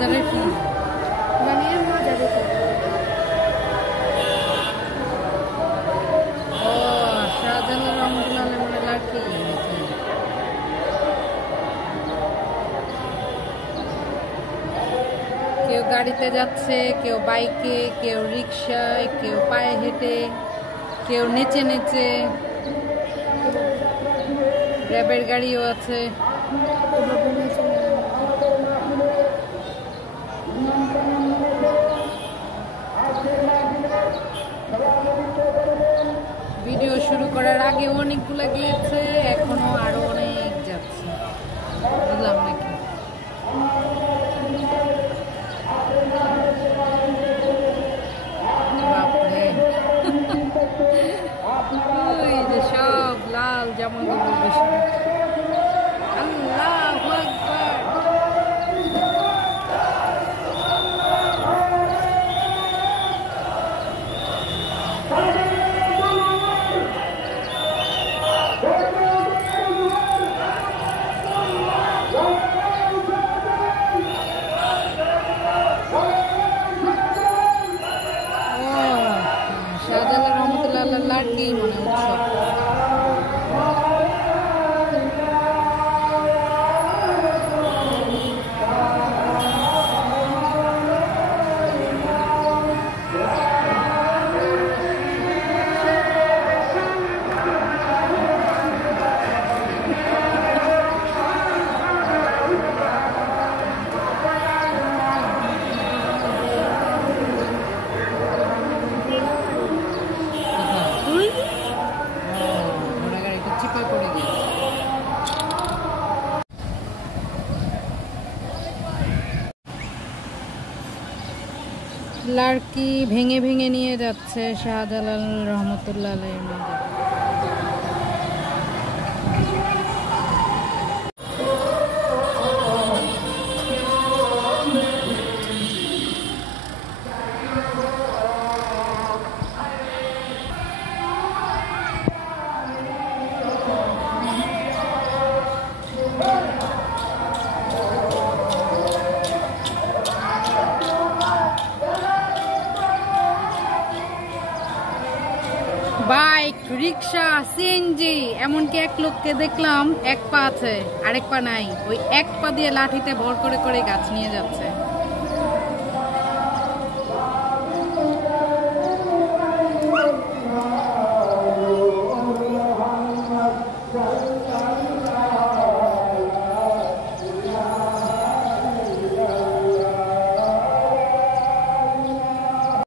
বাজারের কি মানে মজা দিতে ও শাহজালাল রহমতুল্লাহ মানে লাকি কেউ গাড়িতে যাচ্ছে, কেউ বাইকে, কেউ রিক্সায়, কেউ পায়ে হেঁটে, কেউ নেচে নেচে, গ্র্যাবের গাড়িও আছে। ভিডিও শুরু করার আগে অনেকগুলো গিয়েছে, এখনো আরো অনেক যাচ্ছে, বুঝলাম নাকি। বাপরে ওই যে সব লাল জামা কাপড় বেশি। আল্লাহু আকবার। শাহজালাল রহমতুল্লাহ লাকি মনে উৎসব। লাড়কি ভেঙে ভেঙে নিয়ে যাচ্ছে শাহজালাল রহমতুল্লাহ আলাইহির মাজার। বাইক, রিক্সা, সিএনজি, এমনকি এক লোককে দেখলাম এক পা আছে আরেক পা নাই, ওই এক পা দিয়ে লাঠিতে ভর করে করে গাছ নিয়ে যাচ্ছে।